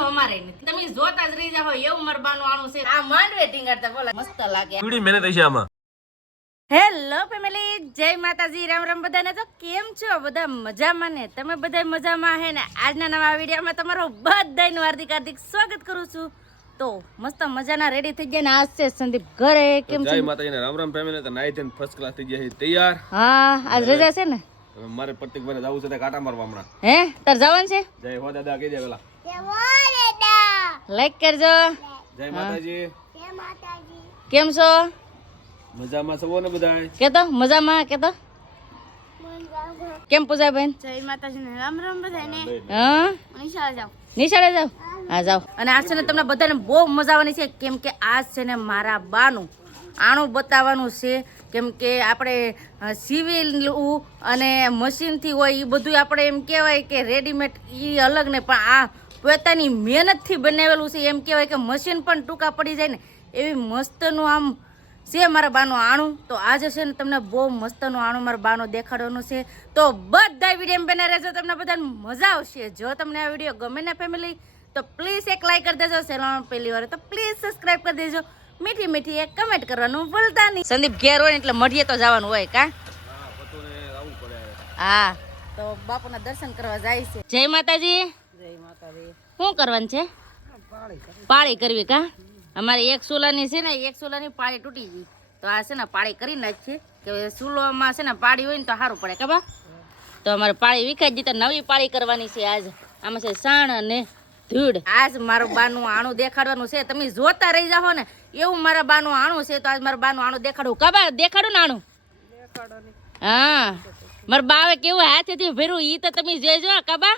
આણું અમારે નથી. તમે જોતા જ રહી જાઓ એવું મારા બાનું છે. આ માંડવે ટીંગાડતા બોલા મસ્ત લાગે. કેવડી મહેનત હશે આમાં? હેલો ફેમિલી જય માતાજી. રામ રામ બધાને. તો કેમ છો? બધા મજામાં ને? તમે બધા મજામાં હે ને? આજના નવા વિડીયોમાં તમારું બધાનું હાર્દિક હાર્દિક સ્વાગત કરું છું. તો મસ્ત મજાના રેડી થઈ ગયા ને? આજ છે સંદીપ ઘરે. કેમ છે? જય માતાજીને રામ રામ ફેમિલી તો નાઈ થઈને ફર્સ્ટ ક્લાસ થઈ ગયા છે તૈયાર? હા આજ રજા છે ને? મારે જવું છે કાંટા મારવા હમણાં. હે? તાર જવાનું છે? જય હો દાદા કહી દે પેલા. લાઈક કરજો. જય માતાજી. કેમ છો? મજામાં છો ને બધા કેતો? મજામાં? કેતો? કેમ પૂજા બેન? જય માતાજી ને રામ રામ બધાને હા? નિશાળ જાવ નિશાળે જાવ હા. જાવ અને આજ છે ને તમને બધાને બહુ મજા આવવાની છે કેમ કે આજ છે ને મારા બાનું. આણું બતાવવાનું છે કેમ કે આપણે સિવિલ અને મશીનથી હોય એ બધું આપણે એમ કહેવાય કે રેડીમેડ એ અલગ ને પણ આ પોતાની મહેનતથી બનાવેલું છે. એમ કહેવાય કે મશીન પણ ટૂંકા પડી જાય ને એવી મસ્તનું આમ છે મારા બાનું આણું. તો આજે છે ને તમને બહુ મસ્તનું આણું મારા બાનું દેખાડવાનું છે. તો બધા વીડિયો બને રહેજો તમને બધાને મજા આવશે. જો તમને આ વીડિયો ગમે ને ફેમિલી તો પ્લીઝ એક લાઈક કરી દેજો. ચેનલ પહેલી વાર તો પ્લીઝ સબસ્ક્રાઇબ કરી દેજો. મીઠી મીઠી એક કમેન્ટ કરવાનું ભૂલતા નહીં. સંદીપ ઘેર હોય એટલે મઢીએ તો જવાનું હોય કા? હા. તો બાપુના દર્શન કરવા જાય છે. જય માતાજી. શું કરવાનું છે? પાળી કરવી કા? અમારે એક સોલાની છે ને એક સોલાની પાળી તૂટી ગઈ. તો આ છે ને પાળી કરી નાખીએ. કે સુલોમાં છે ને પાળી હોય ને તો સારું પડે ખબર તો અમારે પાળી વિખાઈ ગઈ નવી પાળી કરવાની છે આજ. આમાં છે સાણ અને ધૂળ. આજ મારું બાનું આણું દેખાડવાનું છે. તમે જોતા રહી જાઓ ને એવું મારા બાનું આણું છે તો આજ મારા બાનું આણું દેખાડવું કબા દેખાડું ને આણું? હા. મારા બાવે કેવું હાથેથી ભેરું એ તો તમે જોઈજો કબા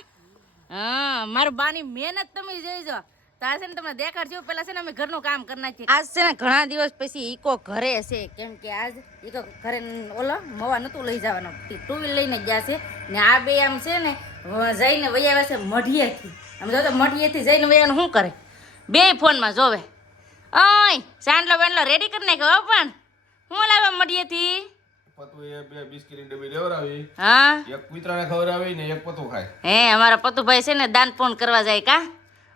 હા, મારા બાની મહેનત તમે જોઈજો તો આ છે ને તમને દેખાડજો. પેલા છે ને અમે ઘરનું કામ કરી નાખીએ. આજ છે ને ઘણા દિવસ પછી ઈકો ઘરે છે. કેમ કે આજ ઈકો ઘરે ઓલો મવા નતું લઈ જવાનો. ટુ વ્હીલ લઈને ગયા છે. ને આ બે આમ છે ને જઈને વહી છે મઢિયેથી. આમ જો તો મઢિયેથી જઈને વૈયાને શું કરે? બે ફોનમાં જોવે. ઓય, સાંડલો બાંડલો રેડી કરી નાખ્યો પણ. હું લાવ્યા મઢિયેથી? હા? એક કૂતરાને ખવડાવી ને એક પતુ ખાય. હે અમારા પતુભાઈ છે ને દાન પૂન કરવા જાય કા?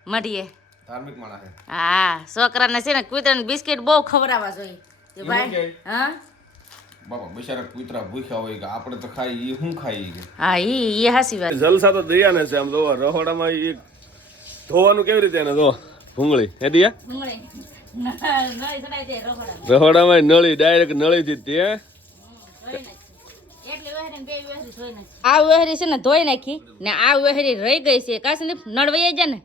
મઢીએ ધાર્મિક માણસ છે. હા છોકરાને છે ને કૂતરાને બિસ્કિટ બહુ ખવડાવવા જોઈએ. ભાઈ હા? બાપા બિચારા કૂતરા ભૂખ્યા હોય કે આપણે તો ખાઈ એ શું ખાઈ કે? હા ઈ ઈ હાસી વાત. જલસા તો દયાને છે આમ જોવા રહોડામાં એ ધોવાનું કેવી રીતે એને ધો ભૂંગળી. હે દિયા? ચડાઈ રહોડામાં. નળી ડાયરેક્ટ નળીથી તે આ વહેરી છે ને ધોઈ નાખી ને આ વહેરી રહી ગઈ છે. કા સંદીપ નળ વહી જાય ને?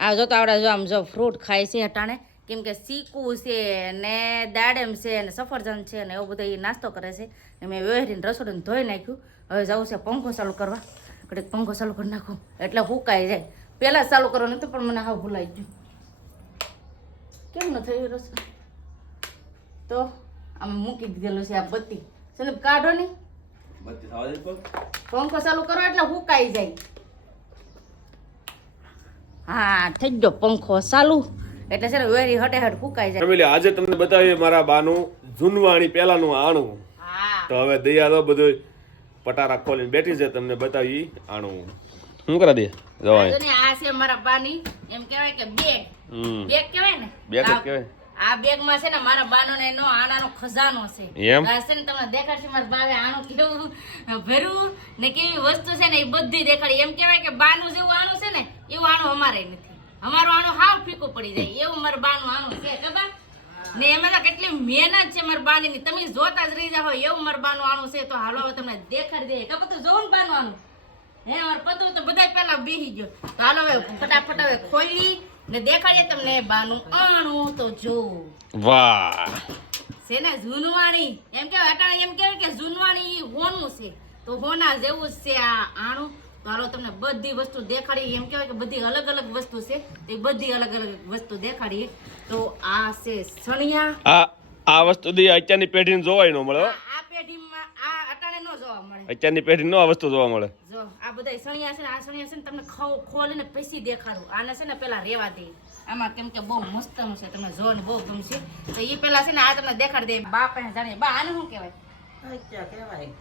આ જો તો આવડે જો આમ જો ફ્રૂટ ખાય છે હટાણે. કેમ કે ચીકુ છે ને દાડમ છે ને સફરજન છે ને એવું બધું એ નાસ્તો કરે છે. ને મેં વહેરીને રસોડીને ધોઈ નાખ્યું. હવે જવું છે પંખો ચાલુ કરવા. ઘડીક પંખો ચાલુ કરી નાખું. એટલે હુકાઈ જાય. પહેલાં ચાલુ કરવાનું હતું પણ મને હાવ ભૂલાઈ ગયું. કેમ ન થયું રસ તો આમ મૂકી દીધેલું છે આ બત્તી. ચાલો કાઢો નહીં બત્તી થવા દે પંખો ચાલુ કરો એટલે હુકાઈ જાય. હા થઈ ગયો પંખો ચાલુ. એટલે છે ને વેરી હટે હટ ફૂકાઈ જાય. ફેમિલી આજે તમને બતાવીએ મારા બાનું જૂનવાણી પહેલાનું આણું. હા. તો હવે દયા તો બધું પટારા ખોલીને બેઠી છે તમને બતાવી આણું. શું કરા દે? જવાય. આ છે મારા બાની. એમ કહેવાય કે બેગ. બેગ કહેવાય ને? બેગ કહેવાય. આ બેગમાં છે ને મારા બાનો ને એનો આનાનો ખજાનો છે. એમ? છે ને તમને દેખાડશે મારા બાવે આનું કેવું ભર્યું ને કેવી વસ્તુ છે ને એ બધી દેખાડી. એમ કહેવાય કે બાનું જેવું આનું છે ને એવું આણું અમારે નથી. અમારું આણું હાવ ફીકું પડી જાય. એવું મારા બાનું આણું છે ખબર? ને એમાં તો કેટલી મહેનત છે મારા બાની ની તમે જોતા જ રહી જાઓ એવું મારા બાનું આણું છે. તો હાલો હવે તમને દેખાડી દે ખબર? તો જોવું ને બાનું આનું હે મારું પતું તો બધાય પહેલા બેહી ગયો. તો હાલો હવે ફટાફટ હવે ખોલી. ને દેખાડીએ તમને બાનું આણું તો જો. વાહ. છે ને જૂનવાણી. એમ કે અટાણે એમ કે કે ઝૂનવાણી હોનું છે. તો હોના જેવું જ છે આ આણું. તો હાલો તમને બધી વસ્તુ દેખાડી એમ કહેવાય કે બધી અલગ અલગ વસ્તુ છે. તો એ બધી અલગ અલગ વસ્તુ દેખાડીએ. તો આ છે સણિયા. આ આ વસ્તુ દી અત્યારની પેઢીને જોવાય ન મળે આ પેઢીમાં ન જોવા મળે. અત્યારની પેઢી નો આ વસ્તુ જોવા મળે. જો આ બધા સણિયા છે ને આ સણિયા છે ને તમને ખોલીને પૈસી દેખાડું. આને છે ને પેલા રેવા દે. આમાં કેમ કે બહુ મસ્ત છે તમને જોવાની બહુ ગમશે. તો એ પેલા છે ને આ તમને દેખાડી દે. બા પાસે જાણીએ બા આને શું કહેવાય?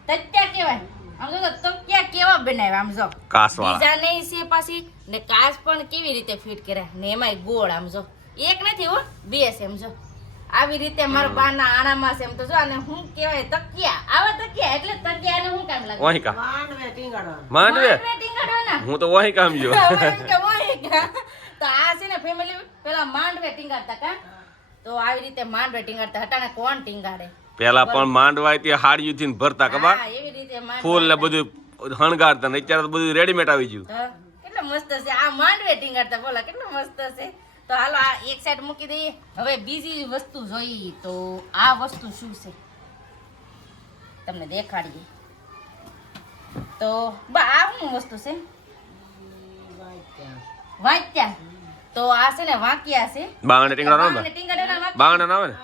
તત્યા કહેવાય. આમ જો તો તકિયા કેવા બનાવ્યા આમ જો. કાસવાળા. બીજા નહીં છે પાછી ને કાચ પણ કેવી રીતે ફિટ કર્યા ને એમાંય ગોળ આમ જો. એક નથી હો બે છે એમ જો. આવી રીતે મારા બાના આણામાં છે એમ તો જો અને હું કહેવાય તકિયા. આવા તકિયા એટલે તકિયાને હું કામ લાગે? ઓહી કામ માંડવે ટીંગાડવાનું. માંડવે? માંડવે ટીંગાડવાના. હું તો ઓહી કામ જો. તો આ છે ને ફેમિલી પેલા માંડવે ટીંગાડતા કા? તો આવી રીતે માંડવે ટીંગાડતા હટાણે કોણ ટીંગાડે? પેલા પણ માંડવાય તે હાડિયું થી ભરતા ખબર એવી રીતે ફૂલ ને બધું હણગારતા ને અત્યારે તો બધું રેડીમેડ આવી ગયું. કેટલા મસ્ત છે. આ માંડવે ટીંગાડતા બોલા કેટલો મસ્ત છે. તો હાલો આ એક સાઈડ મૂકી દઈએ. હવે બીજી વસ્તુ જોઈએ તો આ વસ્તુ શું છે? તમને દેખાડીએ તો બા આ શું વસ્તુ છે? વાંચ્યા. તો આ છે ને વાંક્યા છે. બાંગણે ટીંગડા ના વાંક્યા. ના આવે ને?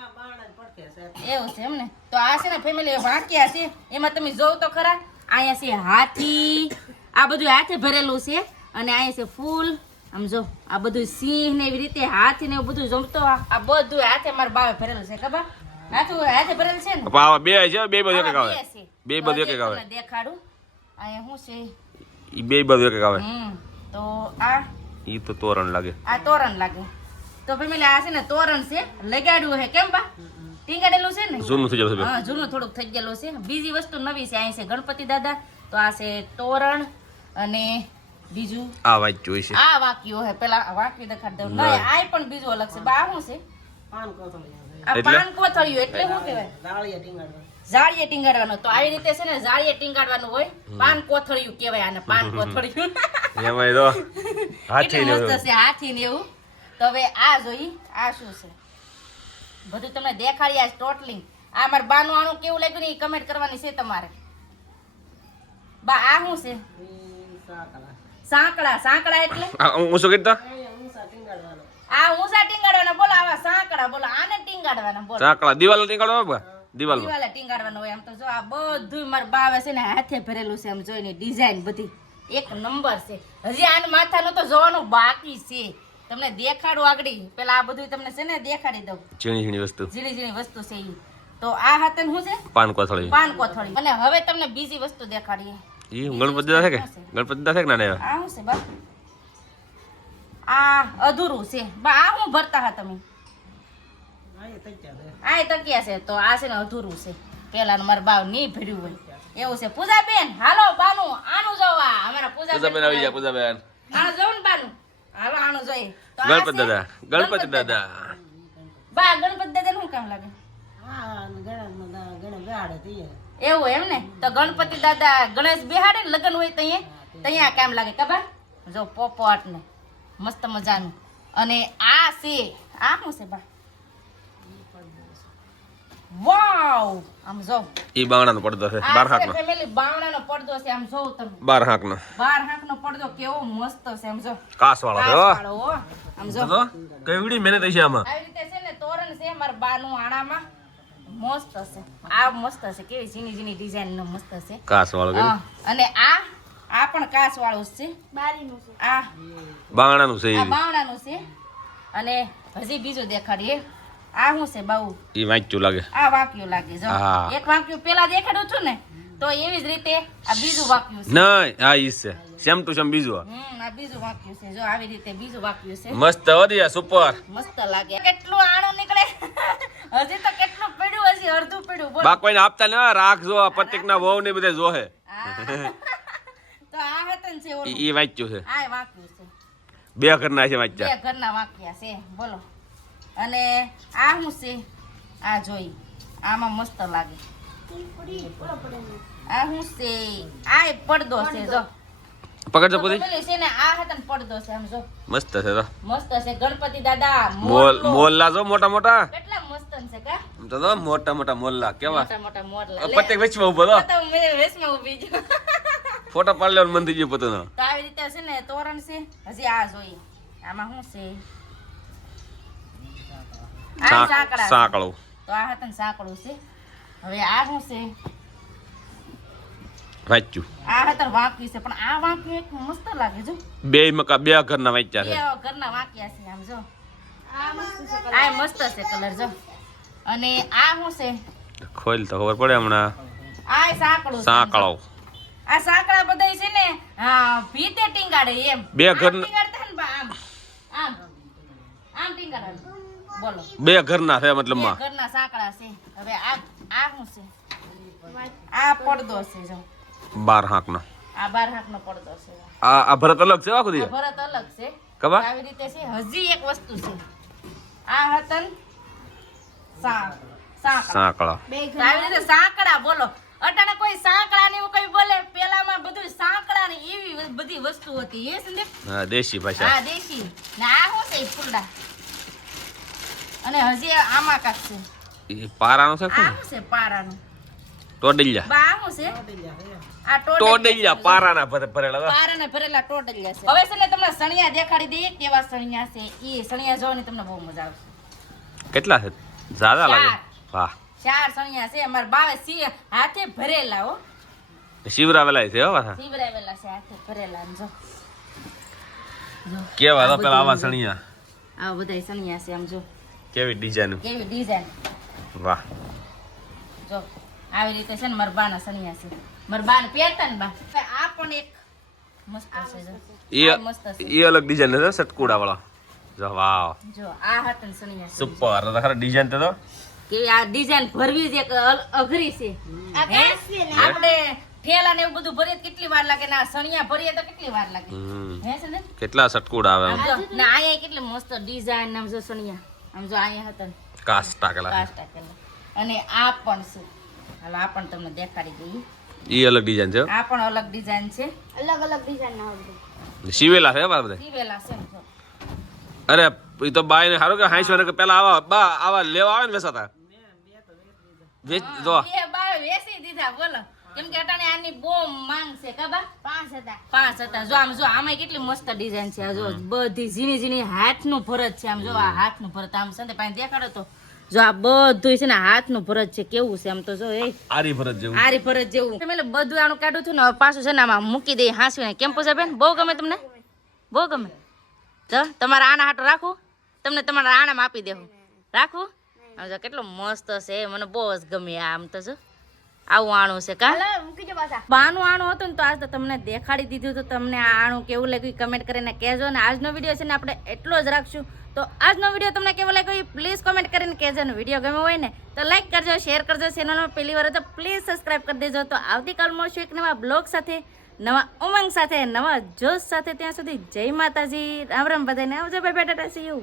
એવું છે એમ ને? તો આ છે ને ફેમિલી વાંક્યા છે. એમાં તમે જોવ તો ખરા. અહીંયા છે હાથી. આ બધું હાથે ભરેલું છે. અને અહીંયા છે ફૂલ. આમ જો આ બધું સિંહ ને એવી રીતે હાથ ને એવું બધું જમતો આ. બધું હાથે મારા બાવે ભરેલું છે ખબર? હાથું હાથે ભરેલું છે ને? પણ બે છે બે બધું એક આવે બે છે. બે તો બધું એક એક આવે. દેખાડું. અહીંયા શું ઈ બે બધું એક આવે. તો આ ઈ તો તોરણ લાગે. આ તોરણ લાગે. તો ફેમિલી આ છે ને તોરણ છે લગાડ્યું છે કેમ બા? ટીંગાડેલું છે ને? જૂનું થઈ. હા જૂનું થોડુંક થઈ ગયેલું છે. બીજી વસ્તુ નવી છે અહીં છે ગણપતિ દાદા. તો આ છે તોરણ અને બીજું? આ વાક્ય જોઈ છે. આ વાક્યો હે પેલા વાક્ય દેખાડ દઉં. નહીં આય પણ બીજું અલગ છે. બા શું છે? પાન કોથળિયા આ એટલે? પાન કોથળિયું એટલે શું કહેવાય? દાળિયા ટીંગાડવા. જાળીએ ટીંગાડવાનો. તો આવી રીતે છે ને જાળીએ ટીંગાડવાનું હોય પાન કોથળિયું કહેવાય આને પાન કોથળિયું. એમાં તો હાથી ને મસ્ત છે હાથી ને એવું. તો હવે આ જોઈ આ શું છે? બધું તમને દેખાડી આ ટોટલિંગ આ મારા બાનું આણું કેવું લાગ્યું ને એ કમેન્ટ કરવાની છે તમારે. બા આ શું છે? સાંકડા સાંકડા એટલે? હું શું કીધું અહીંયા ઊંચા ટીંગાડવાનું ટીંગાડવાના બોલો આવા સાંકડા બોલો આને ટીંગાડવાના બોલો. ચાકડા દિવાલ ટીંગાડો બાબા દિવાલ દિવાલે ટીંગાડવાનું હોય આમ તો જો આ બધું મારા બાવે છે ને હાથે ભરેલું છે આમ જોઈને ડિઝાઇન બધી. એક નંબર છે. હજી આને માથાનું તો જોવાનું બાકી છે. તમને દેખાડું આગળ. પેલા આ બધું તમને છે ને દેખાડી દઉં. ઝીણી ઝીણી વસ્તુ. ઝીણી ઝીણી વસ્તુ છે તો આ હાથે શું છે? પાન કોથળી. પાન કોથળી. અને હવે તમને બીજી વસ્તુ દેખાડીએ. ઈ ગણપતિ દાદા છે કે? ગણપતિ દાદા છે કે ના ને આ શું છે બસ. આ અધૂરું છે. બા આ હું ભરતા હા તમે? આ એ તકિયા છે. તો આ છે ને અધૂરું છે. પેલાનું મારા બાવ નહીં ભર્યું હોય. એવું છે. પૂજાબેન હાલો બાનું આનું જોવા અમારા પૂજાબેન આવી જા પૂજાબેન. આનું જોવું ને બાનું. હાલો આનું જોઈએ. ગણપતિ દાદા ગણપતિ દાદા. બા ગણપતિ દાદા શું કામ લાગે? હા ગણપતિ ગણેશ બેહાડે તૈયાર એવું એમ ને? તો ગણપતિ દાદા ગણેશ બિહાડે ને લગ્ન હોય ત્યાં ત્યાં કામ લાગે ખબર? જો પોપટ ને મસ્ત મજાનું. અને આ છે આ શું છે બા? વાવ! આમ જો. ઈ બાવણાનો પડદો છે બાર આ નો ફેમિલી બાવણાનો પડદો છે આમ જો તમે. બાર હાક નો બાર હાંકનો પડદો કેવો મસ્ત છે આમ જો. કાસ વાળો છે આમ જો. કેવડી મહેનત છે આમાં. આવી રીતે છે ને તોરણ છે મારા બાનું આણામાં. મસ્ત છે આ મસ્ત છે કેવી ઝીણી ઝીણી ડિઝાઇન નો મસ્ત હશે. કાસ વાળો કે અને આ આ પણ કાચ વાળું છે. બારીનું છે. આ બાવણાનું છે આ બાવણાનું છે. અને હજી બીજું દેખાડીએ. આ શું છે બહુ ઈ વાંચ્યું લાગે. આ વાંક્યું લાગે જો. એક વાંક્યું પેલા દેખાડ્યું છું ને તો એવી જ રીતે આ બીજું વાંક્યું છે. નહીં આ ઈ છે. સેમ ટુ સેમ બીજું હમ આ બીજું વાંક્યું છે. જો આવી રીતે બીજું વાંક્યું છે. મસ્ત વધ્યા સુપર. મસ્ત લાગે. કેટલું આણું નીકળે. હજી તો કેટલું હજી અડધું પડ્યું બોલ. બા કોઈને આપતા ન રાખજો આ પ્રતિકના વહુ ને બધે જોહે. તો આ હતન છે ઓલું. ઈ વાંચ્યું છે. આ વાંક્યું છે. બે ઘરના છે વાંચ્યા. બે ઘરના વાંક્યા છે બોલો. અને આ શું છે? આ જોઈ. આમાં મસ્ત લાગે. આ શું છે? આ પડદો છે જો. પકડજો પૂરી જો. મસ્ત છે તો. મસ્ત છે. ગણપતિ દાદા મોલ. મોલ્લા જો મોટા મોટા. કેટલા મસ્ત છે કા? તો મોટા મોટા મોલ્લા કેવા? મોટા મોટા ઊભો તો ફોટો પાડી લેવાનું મંદિર થઈ ગયું તો આવી રીતે છે ને તોરણ છે. હજી આ જોઈએ. આમાં શું છે? સાંકળું તો આ હતું ને છે. હવે આ શું છે? વાંચ્યું. આ હતું વાંક્યું છે પણ આ વાંક્યું એક મસ્ત લાગે જો. બે મકા બે ઘરના વાંચ્યા બે છે ઘરના વાંક્યા છે આમ જો. આ મસ્ત છે કલર જો. અને આ શું છે? ખોલ તો ખબર પડે હમણાં. આ જો. સાંકળો આ સાંકળા બધાય છે ને હા ભીતે ટીંગાડે એમ. બે ઘર આમ. આમ. આમ ટીંગાડે બોલો. બે ઘરના છે મતલબમાં બે ઘરના સાંકળા છે. હવે આ આ શું છે? આ પડદો છે જો. બાર હાંકનો. આ બાર હાથનો પડદો છે. આ આ ભરત અલગ છે આખું દી ભરત અલગ છે. કબા? આવી રીતે છે. હજી એક વસ્તુ છે. આ હતન સાંકળા. સાંકળા. બે આવી રીતે સાંકળા બોલો. અટાણે કોઈ સાંકળા ને એવું કઈ બોલે? પેલામાં બધું સાંકળા ને એવી બધી વસ્તુ હતી. એ સંદીપ હા દેશી ભાષા. હા દેશી. ને આ શું છે? ફૂલડા. અને હજી આમાં કાક છે. એ પારાનો છે આ શું છે? પારાનું. ટોડલિયા. બા આ શું છે? આ ટોડલિયા પારાના ભરે ભરેલા. પારાને ભરેલા ટોટલિયા છે. હવે છે ને તમને સણિયા દેખાડી દઈએ કેવા સણિયા છે. એ સણિયા જોવાની તમને બહુ મજા આવશે. કેટલા છે? જ્યાદા લાગે. વાહ. ચાર સણિયા છે. અમારા બાવે સી હાથે ભરેલા હો. શિવરાવેલા છે હો પાછા. સીવરાવેલા છે હાથે ભરેલા જો. કેવા હતા પેલા આવા સણિયા? આ બધા સણિયા છે આમ જો. કેવી ડિઝાઇન? કેવી ડિઝાઇન? વાહ. આવી રીતે છે ને મરબાના સણિયા છે મરબાન પહેરતા ને બા. આ પણ એક મસ્ત છે એ મસ્ત છે. એ અલગ ડિઝાઇન છે સટકુડા વાળા જો વાહ જો આ હાથન સણિયા સુપર ખરા ડિઝાઇન તો. કે આ ડિઝાઇન ભરવી જ એક અઘરી છે. આપણે ઠેલા ને. એવું બધું ભરીએ કેટલી વાર લાગે? ને આ સણિયા ભરીએ તો કેટલી વાર લાગે? હે છે ને? કેટલા સટકુડા આવે ને કેટલી મસ્ત ડિઝાઇન આમ જો સણિયા. આમ જો અહીંયા હતા અને આ પણ છે. હાલો આ પણ તમને દેખાડી દઈએ. એ અલગ ડિઝાઇન છે આ પણ અલગ ડિઝાઇન છે. અલગ અલગ ડિઝાઇન ના હોય. સીવેલા છે બધા. સીવેલા છે અરે એ તો બાય ને સારું કે હાઈસ કે પેલા આવા બા આવા લેવા આવે ને વેસાતા. વેચ જો. બે બાર વેચી દીધા બોલો. કેમ કે અટાણે આની બહુ માંગ છે કબા પાંચ હતા. પાંચ હતા. જો આમ જો આમાં કેટલી મસ્ત ડિઝાઇન છે. આ જો બધી ઝીણી ઝીણી હાથનું ભરત છે. આમ જો આ હાથનું ભરત. આમ સંદે પાસે દેખાડો તો. જો આ બધું છે ને હાથનું ભરત છે કેવું છે આમ તો જો એ. આરી ભરત જેવું. આરી ભરત જેવું. એટલે બધું આનું કાઢું છું ને હવે પાછું છે ને આમાં મૂકી દઈ હાંસવીને. કેમ પૂછે બેન? બહુ ગમે તમને? બહુ ગમે? તો તમારા આના હાટો રાખું. તમને તમારા આણામાં આપી દેવું રાખું? આમ જો કેટલો મસ્ત છે મને બહુ જ ગમે આમ તો જો. આવું આણું છે કા? બાનું આણું હતું ને તો આજ તો તમને દેખાડી દીધું તો તમને આ આણું કેવું લાગ્યું કમેન્ટ કરીને કહેજો ને આજનો વીડિયો છે ને આપણે એટલો જ રાખશું. તો આજનો વીડિયો તમને કેવો લાગ્યો પ્લીઝ કમેન્ટ કરીને કહેજો ને વીડિયો ગમ્યો હોય ને તો લાઈક કરજો શેર કરજો. ચેનલમાં પહેલી વાર તો પ્લીઝ સબસ્ક્રાઈબ કરી દેજો. તો આવતીકાલ મળશું એક નવા બ્લોગ સાથે નવા ઉમંગ સાથે નવા જોશ સાથે. ત્યાં સુધી જય માતાજી. રામ રામ બધાને આવજો. ભાઈ બાય ટાટા સી યુ